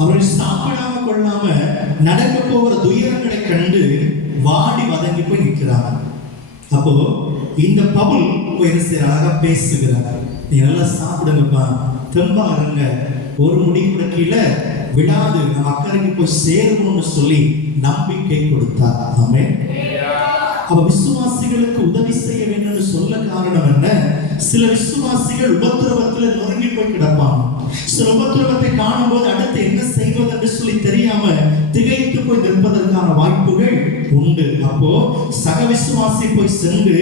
அவர்கள் சாப்பிடாம கொள்ளாம நடக்க போகிற துயரங்களை கண்டு வாடி வதங்கி போய் நிற்கிறாங்க. அப்போ இந்த பவுல் என்ன செய்ய அழகா பேசுகிறார். நீ நல்லா சாப்பிடுங்கப்பா, தெம்பா இருங்க, ஒரு முடி கூட கீழே விடாது, நம்ம அக்கறைக்கு போய் சேருவோம்னு சொல்லி நம்பிக்கை கொடுத்தார். ஆமென். அவ விசுவாசிகளுக்கு உதவி செய்ய வேண்டும் சொல்ல காரணம் என்ன? சில விசுவாசிகள் உபத்திரவத்தில் நொறுங்கி போய் கிடப்பாங்க. சில உபத்திரவத்தை காணும் போது அடுத்து என்ன செய்வது என்று சொல்லி தெரியாம திகைத்து போய் நிற்பதற்கான வாய்ப்புகள் உண்டு. அப்போ சக விசுவாசி போய் சென்று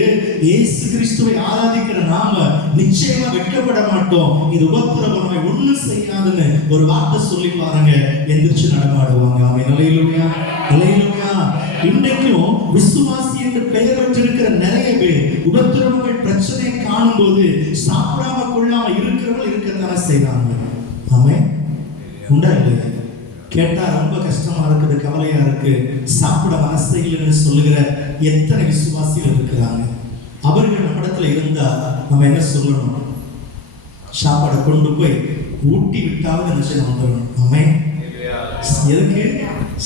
இயேசு கிறிஸ்துவை ஆராதிக்கிற நாம நிச்சயமா வெட்கப்பட மாட்டோம். இது உபத்திரவம் ஒண்ணும் செய்யாதுன்னு ஒரு வார்த்தை சொல்லி பாருங்க, எந்திரிச்சு நடமாடுவாங்க. அவன் நிலையிலுமையா நிலையிலுமையா. இன்றைக்கும் விசுவாசி என்று பெயர் வச்சிருக்கிற நிறைய பேர் உபத்திரவங்கள் பிரச்சனை காணும் போது சாப்பிடாம கொள்ளாம இருக்கிறவர்கள் இருக்கத்தான செய்றாங்க. ஆமென். உண்டா இல்லையா? கேட்டா ரொம்ப கஷ்டமா இருக்குது, கவலையா இருக்கு, சாப்பிட மனசு இல்லைன்னு சொல்லுகிற எத்தனை விசுவாசிகள் இருக்கிறாங்க. அவர்கள் நம்மிடத்துல இருந்தா நம்ம என்ன சொல்லணும்? சாப்பாடை கொண்டு போய் ஊட்டி விட்டாவது நினைச்சு வந்துடணும். ஆமென். எதுக்கு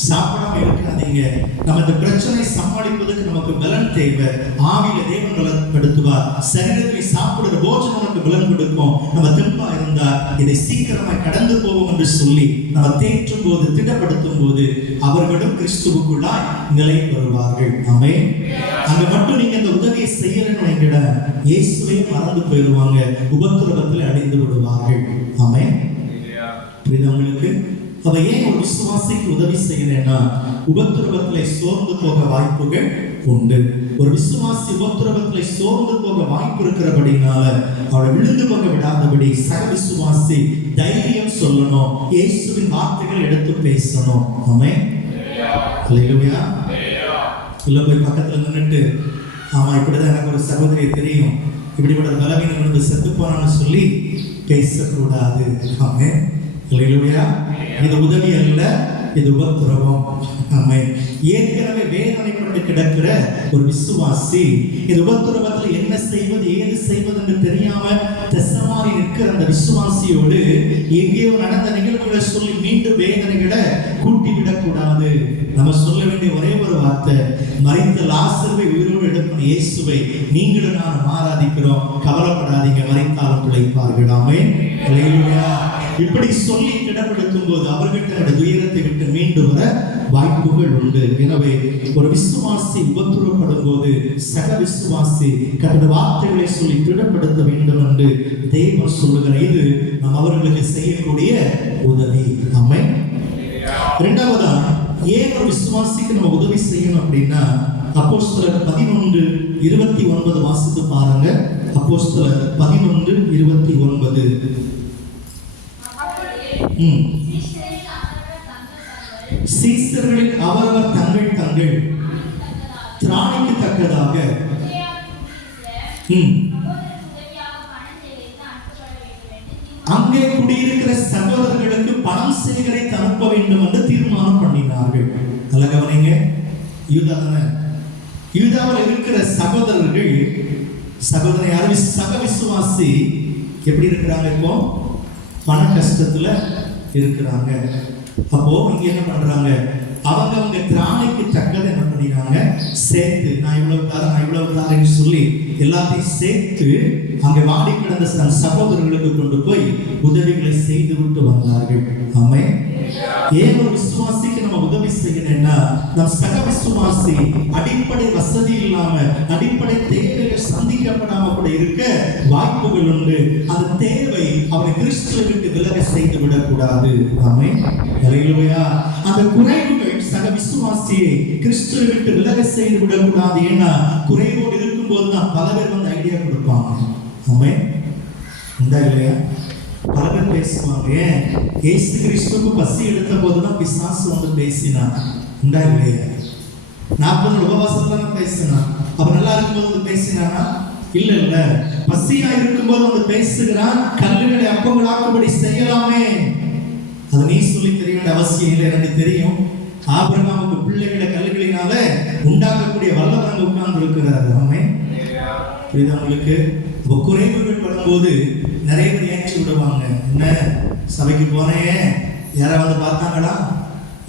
சாப்பிடாம இருக்காதீங்க. நம்ம இந்த பிரச்சனை சமாளிப்பதற்கு நமக்கு பலன் தேவை. ஆவியில தேவன் பலப்படுத்துவார். சரீரத்தில் சாப்பிடுற போஜனம் நமக்கு பலன் கொடுக்கும். நம்ம தெம்பா இருந்தா இதை சீக்கிரமா கடந்து போவோம் என்று சொல்லி நம்ம தேற்றும் போது திடப்படுத்தும் போது அவர்களும் கிறிஸ்துவுக்குள்ளாய் நிலை வருவார்கள். ஆமென். அங்க மட்டும் நீங்க இந்த உதவியை செய்யறன்னு என்கிற இயேசுவை மறந்து போயிடுவாங்க, உபத்திரவத்தில் அடைந்து விடுவார்கள். ஆமென். உங்களுக்கு அவ ஏன் ஒரு விசுவாசிக்கு உதவி செய்யறேன்னா, உபத்திரவத்திலே சோர்ந்து போக வாய்ப்புகள் உண்டு. ஒரு விசுவாசி உபத்திரவத்திலே சோர்ந்து போக வாய்ப்பு இருக்கிறபடினால அவளை விழுந்து போக விடாதபடி சக விசுவாசி தைரியம் சொல்லணும், இயேசுவின் வார்த்தைகள் எடுத்து பேசணும். ஆமென். ஹல்லேலூயா. உள்ள போய் பக்கத்துல நின்னுட்டு, ஆமா இப்படிதான் எனக்கு ஒரு சகோதரியை தெரியும், இப்படிப்பட்ட பலவீனம் இருந்து செத்து போனான்னு சொல்லி பேசக்கூடாது. ஆமென். ஹல்லேலூயா. இது உதவி அல்ல, இது உபத்திரவம். ஆமென். ஏற்கனவே வேதனைப்பட்டு கிடக்கிற ஒரு விசுவாசி இந்த உபத்திரவத்தில் என்ன செய்வது ஏது செய்வது என்று தெரியாம தசமாறி நிற்கிற அந்த விசுவாசியோடு எங்கேயோ நடந்த நிகழ்வுகளை சொல்லி மீண்டும் வேதனைகளை கூட்டி விடக்கூடாது. நம்ம சொல்ல வேண்டிய ஒரே ஒரு வார்த்தை, மரித்த லாசருவை உயிரோடு எழுப்பின இயேசுவை நீங்களும் நான் ஆராதிக்கிறோம், கவலைப்படாதீங்க, மரித்தாலும் பிழைப்பார்கள். ஆமென். ஹல்லேலூயா. இப்படி சொல்லி திடப்படுத்தும் போது அவர்கள் தன்னுடைய துயரத்தை விட்டு மீண்டு வர வாய்ப்புகள் உண்டு. எனவே ஒரு விசுவாசி உபத்திரவப்படும் போது சக விசுவாசி தன்னுடைய வார்த்தைகளை சொல்லி திடப்படுத்த வேண்டும் என்று தேவன் சொல்லுகிற இது நம் அவர்களுக்கு செய்யக்கூடிய உதவி. ஆமென். இரண்டாவதா ஏன் ஒரு விசுவாசிக்கு நம்ம உதவி செய்யணும் அப்படின்னா, அப்போஸ்தலர் 11:29 வாசித்து பாருங்க. அப்போஸ்தலர் 11:29. சீசர்களில் அவரவர் தங்கள் தங்கள் திராணிக்கு தக்கதாக அங்கே குடியிருக்கிற சகோதரர்களுக்கு பணம் சேகரித்து அனுப்ப வேண்டும் என்று தீர்மானம் பண்ணினார்கள். நல்ல கவனிங்க. யூதாவில் இருக்கிற சகோதரர்கள், சகோதரனை யாரும் சக விசுவாசி எப்படி இருக்கிறாங்க? இப்போ பண கஷ்டத்துல இருக்கிறாங்க. அப்போ இங்க என்ன பண்றாங்க? அவங்க திராணிக்கு தக்கதை என்ன பண்ணினாங்க? சேர்த்து நான் இவ்வளவு தாரேன்னு சொல்லி எல்லாத்தையும் சேர்த்து அங்க வாடி கிடந்த சகோதரர்களுக்கு கொண்டு போய் உதவிகளை செய்து விட்டு வந்தார்கள். ஆமென். ஏன் ஒரு விசுவாசிக்கு நம்ம உதவி செய்யணும்னா, நம் சக விசுவாசி அடிப்படை வசதி இல்லாம அடிப்படை தேவைகள் சந்திக்கப்படாம கூட இருக்க வாய்ப்புகள் உண்டு. அந்த தேவை அவனை கிறிஸ்துவுக்கு விலக செய்து விடக்கூடாது. ஆமென். ஹல்லேலூயா. அந்த குறைவுகள் சக விசுவாசியை கிறிஸ்துவுக்கு விலக செய்து விடக்கூடாது. ஏன்னா குறைவோடு இருக்கும் போது தான் பல பேர் வந்து ஐடியா கொடுப்பாங்க. ஆமென். உண்டா இல்லையா? பல பேர் பேசுவாங்க, இயேசு கிறிஸ்துவுக்கு பசி எடுத்த போதுதான் பிசாசு வந்து பேசினான். உண்டா இல்லையா? 40 உபவாசத்துல பேசினான். அப்ப நல்லா இருக்கும்போது வந்து பேசினானா? இல்ல. பசியா இருக்கும்போது வந்து பேசுகிறான், கல்லுகளை அப்பங்களாக்கும்படி செய்யலாமே. அது நீ சொல்லி தெரிய வேண்டிய அவசியம் இல்லை, எனக்கு தெரியும். ஆபிரகாமுக்கு பிள்ளைகளை கல்லுகளினால உண்டாக்கக்கூடிய வல்லவன் உட்கார்ந்து இருக்கிறார். ஆமென். புரியுதா உங்களுக்கு? குறைவுகள் வரும்போது நிறைய பேர் ஏற்றி விடுவாங்க. என்ன சபைக்கு போனேன், யாராவது வந்து பார்த்தாங்களா,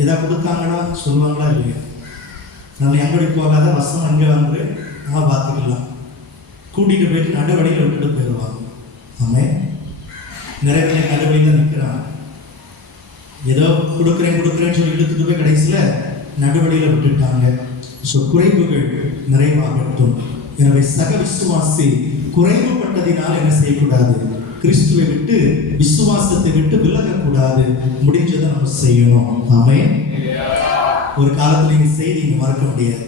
எதாவது கொடுத்தாங்களா சொல்லுவாங்களா இல்லையா? நம்ம எங்கடி போகாத வசம் அங்கே வந்து நான் பார்த்துக்கலாம், கூட்டிகிட்டு போயிட்டு நடுவழியில் விட்டுட்டு போயிடுவாங்க. ஆமாம், நிறைய பேர் நடுவழியில் நிற்கிறாங்க. ஏதோ கொடுக்குறேன்னு சொல்லி இழுத்துட்டு போய் கடைசியில் நடுவழியில் விட்டுட்டாங்க. ஸோ குறைவுகள் நிறைவாகட்டும். எனவே சக விசுவாசி குறைவுபட்டதினால் என்ன செய்யக்கூடாது? கிறிஸ்துவை விட்டு, விசுவாசத்தை விட்டு விலகக்கூடாது. முடிஞ்சதை நம்ம செய்யணும். ஆமென். ஒரு காலத்தில் நீங்க செய்தி மறக்க முடியாது.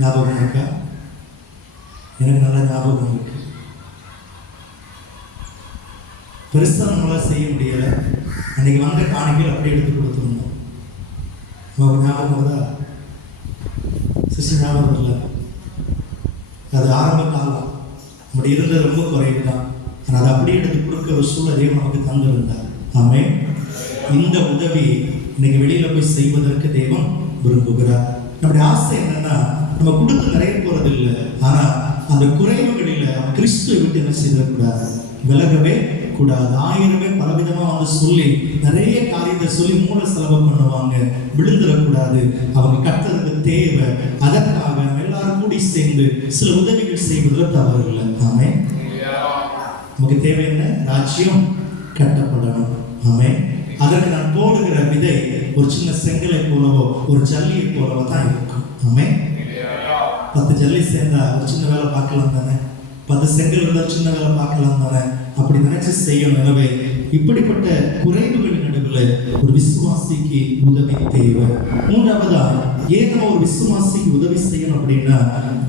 ஞாபகம் இருக்கா? எனக்கு நல்ல ஞாபகம் இருக்கு. பெருசா நம்மளால செய்ய முடியல. அன்னைக்கு வந்த காணிக்கையில் அப்படியே எடுத்து கொடுத்துருந்தோம். ஞாபகம் தான் சிஸ்டர், ஞாபகம் இல்லை. அது ஆரம்ப காலம் அப்படி இருந்தது, ரொம்ப குறைவு தான். ஆனால் அதை அப்படியே எடுத்து கொடுக்க ஒரு சூழலையும் நமக்கு தந்திருந்தார். ஆமென். இந்த உதவி இன்னைக்கு வெளியில போய் செய்வதற்கு தேவன் விரும்புகிறார். நம்முடைய ஆசை என்னன்னா, நம்ம கொடுத்து நிறைய போறது இல்லை, ஆனா அந்த குறைவுகளில் கிறிஸ்துவை விட்டு என்ன செய்திடக்கூடாது, விலகவே கூடாது. 1000 பேர் பலவிதமா வந்து சொல்லி நிறைய காரியத்தை சொல்லி மூல செலவு பண்ணுவாங்க, விழுந்துடக்கூடாது. அவங்க கட்டுறதுக்கு தேவை. அதற்காக எல்லாரும் கூடி சேர்ந்து சில உதவிகள் செய்வதில் தவறு இல்லை. ஆமென். நமக்கு தேவை என்ன? ராஜ்யம் கட்டப்படணும். ஆமென். அதற்கு நான் போடுகிற விதை ஒரு சின்ன செங்கலை போலவோ ஒரு ஜல்லியை போலவோ தான் இருக்கும். ஆமென். 10 ஜல்லி சேர்ந்தா ஒரு சின்ன வேலை பார்க்கலாம் தானே, 10 செங்கல் இருந்தால் சின்ன வேலை பார்க்கலாம் தானே, அப்படி நினைச்சு செய்யணும். எனவே இப்படிப்பட்ட குறைவுகளின் நடுவில் ஒரு விசுவாசிக்கு உதவி தேவை. மூன்றாவதா, ஏன் நம்ம ஒரு விசுவாசிக்கு உதவி செய்யணும் அப்படின்னா,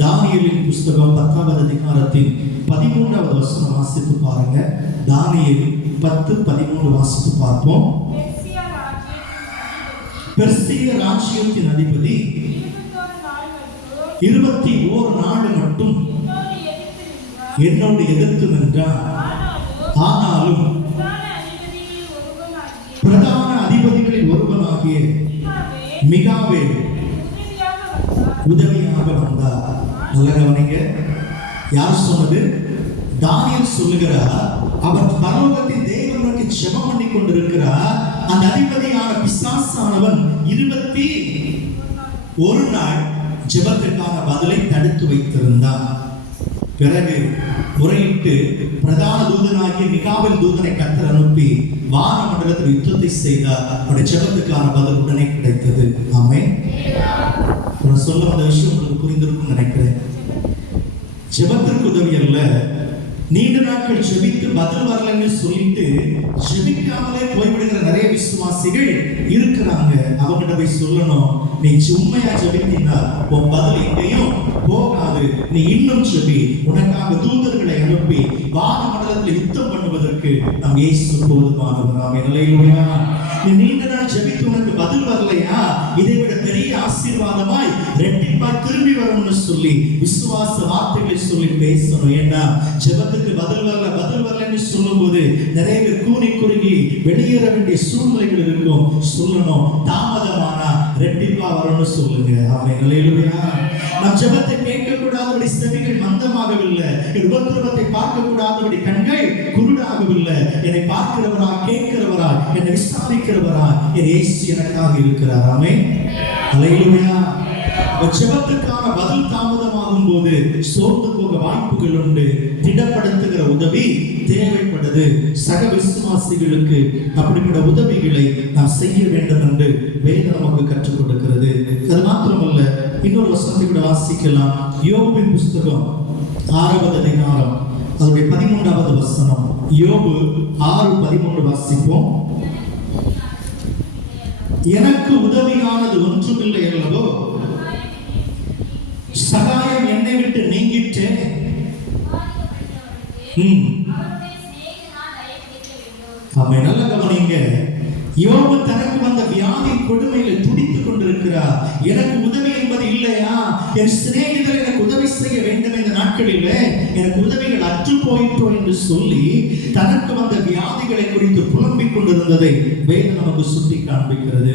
தானியேலின் புஸ்தகம் 10வது அதிகாரத்தின் 13வது வசனம் வாசித்து பாருங்க. தானியேல் 10:13 வாசித்து பார்ப்போம். பெர்சிய ராஜ்யத்தின் அதிபதி 21 நாள் மட்டும் என்னோடு எதிர்த்து நின்றார். ஆனாலும் பிரதான அதிபதிகளில் ஒருவனாகிய மிகாவேல் உதவியாக வந்தார். நல்ல கவனிங்க, யார் சொன்னது? தானியேல் சொல்லுகிறார். அவர் பரலோகத்தின் தேவனுக்கு ஜெபம் பண்ணி கொண்டிருக்கிறார். அந்த அதிபதியான பிசாசானவன் 21 நாள் ஜெபத்திற்கான பதிலை தடுத்து வைத்திருந்தான். பிறகு முறையிட்டு பிரதான தூதனாகிய மிகாவேல் தூதனை கர்த்தர் அனுப்பி வான மண்டலத்தில் யுத்தத்தை செய்தார். அவருடைய ஜெபத்துக்கான பதில் உடனே கிடைத்தது. ஆமென். சொல்ல வந்த விஷயம் உங்களுக்கு புரிந்திருக்கும் நினைக்கிறேன். ஜெபத்திற்கு உதவி அல்ல, நீண்ட நாட்கள் ஜெபித்து பதில் வரலன்னு சொல்லிட்டு ஜெபிக்காமலே போய்விடுகிற நிறைய விசுவாசிகள் இருக்கிறாங்க. அவங்ககிட்ட போய் சொல்லணும், நீ உண்மையா ஜெபித்தீங்கன்னா உன் பதில் எங்கேயும் போகாது, நீ இன்னும் ஜெபி. உனக்காக தூதர்களை அனுப்பி வான மண்டலத்தில் யுத்தம் பண்ணுவதற்கு நாம் இயேசு போதுமானவர். அல்லேலூயா. நீ நீண்ட நாள் ஜெபித்து உனக்கு பதில் வரலையா, இதை விட பெரிய ஆசீர்வாதமாய் ரெட்டிப்பாய் திரும்பி வரணும்னு சொல்லி விசுவாச வார்த்தைகளை சொல்லி பேசணும். ஏன்னா ஜெபத்துக்கு பதில் வரலன்னு சொல்லும் போது நிறைய பேர் கூனி குறுகி வெளியேற வேண்டிய சூழ்நிலைகள் இருக்கும். சொல்லணும், தாமதமானா ரெட்டிப்பா வரணும்னு சொல்லுங்க. ஆமென். அல்லேலூயா. நம் ஜெபத்தை கேட்க கூடாதபடி செவிகள் மந்தமாகவில்லை, உபத்திரவத்தை பார்க்க கூடாதபடி கண்கள் குருடாகவில்லை. என்னை பார்க்கிறவரா, கேட்கிறவரா, என்னை விசாரிக்கிறவரா, என் இயேசு எனக்காக இருக்கிறார். ஆமென். அல்லேலூயா. ஜெபத்துக்கான பதில் தாமதமாகும் போது சோர்ந்து போக வாய்ப்புகள் உண்டு. திடப்படுத்துகிற உதவி தேவைப்படுது. சக விசுவாசிகளுக்கு அப்படிப்பட்ட உதவிகளை நாம் செய்ய வேண்டும் என்று வேதம் நமக்கு கற்றுக் கொடுக்கிறது. அது மாத்திரமல்ல, இன்னொரு வசனத்தை கூட வாசிக்கலாம். யோபுவின் புஸ்தகம் 6வது அதிகாரம் அதனுடைய 13வது வசனம். யோபு 6:13 வாசிப்போம். எனக்கு உதவியானது ஒன்றுமில்லை அல்லவோ, சகாயம் என்னை விட்டு நீங்கிட்டே. ஆமென். நல்ல கவனிங்க. யோபு தனக்கு வந்த வியாதி கொடுமையில துடித்துக் கொண்டிருக்கிறார். எனக்கு உதவி என்பது இல்லையா, என் சிநேகிதர் எனக்கு உதவி செய்ய வேண்டும் இந்த நாட்களில் எனக்கு உதவிகள் அற்று போயிற்றோ என்று சொல்லி தனக்கு வந்த வியாதிகளை குறித்து புலம்பிக் கொண்டிருந்ததை வேதம் நமக்கு சுட்டி காண்பிக்கிறது.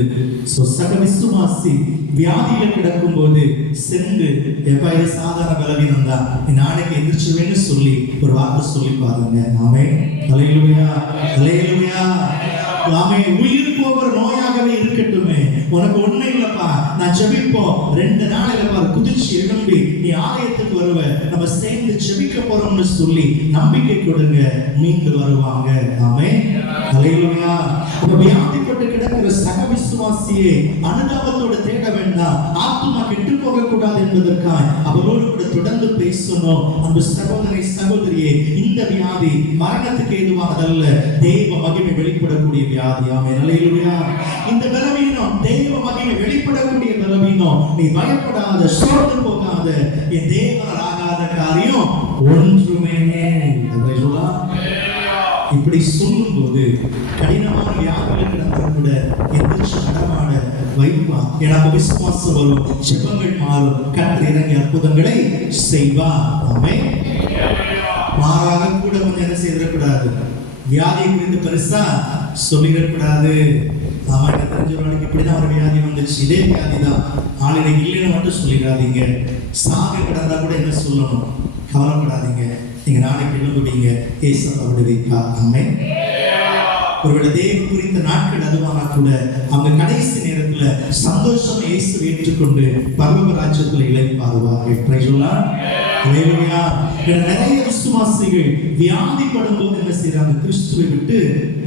சக விசுவாசி வியாதியில கிடக்கும் போது சென்று எப்ப இது சாதாரண பலவீனம் தான், நாளைக்கு எதிர்ச்சுவேன்னு சொல்லி ஒரு வார்த்தை சொல்லி பாருங்க. ஆமென். அல்லேலூயா. அல்லேலூயா. அவன் உயிர் போகிற நோயாகவே இருக்கட்டுமே, உனக்கு ஒண்ணு இல்லப்பா, நான் ஜெபிப்போம் 2 நாளையில பாரு குதிச்சு எழும்பி நீ ஆலயத்துக்கு வருவ, நம்ம சேர்ந்து ஜெபிக்க போறோம்னு சொல்லி நம்பிக்கை கொடுங்க, மீண்டு வருவாங்க. ஆமென். ஹல்லேலூயா. அப்ப வியாதிப்பட்டு கிடக்கிற சக விசுவாசியை அனுதாபத்தோடு தேட வேண்டாம், ஆத்துமா கெட்டு போக கூடாது என்பதற்காக அவரோடு கூட தொடர்ந்து பேசணும். அன்பு சகோதரி சகோதரியே, இந்த வியாதி மரணத்துக்கு ஏதுவானதல்ல, தெய்வ மகிமை வெளிப்படக்கூடிய வியாதி. ஆமென். ஹல்லேலூயா. இந்த பலவீனம் தெய்வ மகிமை வெளிப்படக்கூடிய பலவீனம். நீ பயப்படாத, சோர்ந்து போகாத, என் தேவனால் ஆகாத காரியம் ஒன்றுமே இல்லை. இப்படி சொல்லும் போது கடினமான வியாதிகள் கிடந்த கூட எந்திரிச்சு நடமாட வைப்பார். எனக்கு விசுவாசம் வரும், ஜெபங்கள் மாறும், கர்த்தர் இறங்கி அற்புதங்களை செய்வார். ஆமென். மாறாக கூட கொஞ்சம் என்ன செய்திடக்கூடாது, வியாதியை குறித்து பெருசா சொல்லிடக்கூடாது. அவனுக்கு தெரிஞ்சவர்களுக்கு இப்படிதான் ஒரு வியாதி வந்துச்சு, இதே வியாதி தான், ஆளுநர் இல்லைன்னு மட்டும் சொல்லிடாதீங்க. சாக கிடந்தா கூட என்ன சொல்லணும், கவலைப்படாதீங்க, நீங்க நாளைக்கு எழுதுவீங்க, ஏசப்பா விடுவிப்பார். ஆமென். ஒருவேளை தேவன் குறித்த நாட்கள் அதுவானா கூட அவங்க கடைசி நேரத்துல சந்தோஷமா இயேசு ஏற்றுக்கொண்டு பரலோக ராஜ்யத்துல இளைப்பாறுவார்கள். Praise the Lord. ஹல்லேலூயா. நிறைய விசுவாசிகள் வியாதிப்படும் போது என்ன செய்யறாங்க, கிறிஸ்துவை விட்டு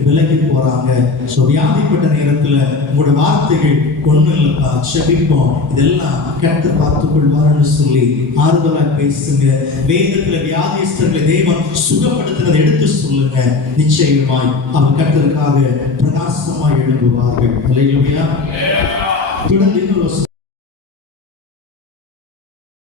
விலகி போறாங்க. சோ வியாதிப்பட்ட நேரத்துல உங்களோட வார்த்தைகள் ஒண்ணு இல்லப்பா, ஜெபிப்போம், இதெல்லாம் கர்த்தர் பார்த்துக் கொள்வார்னு சொல்லி ஆறுதலா பேசுங்க. வேதத்துல வியாதிஸ்தர்களை தேவன் சுகப்படுத்துறதை எடுத்து சொல்லுங்க. நிச்சயமாய் அவர் கர்த்தருக்காக பிரகாசமாய் எழும்புவார்கள். ஹல்லேலூயா. தொடர்ந்து இன்னொரு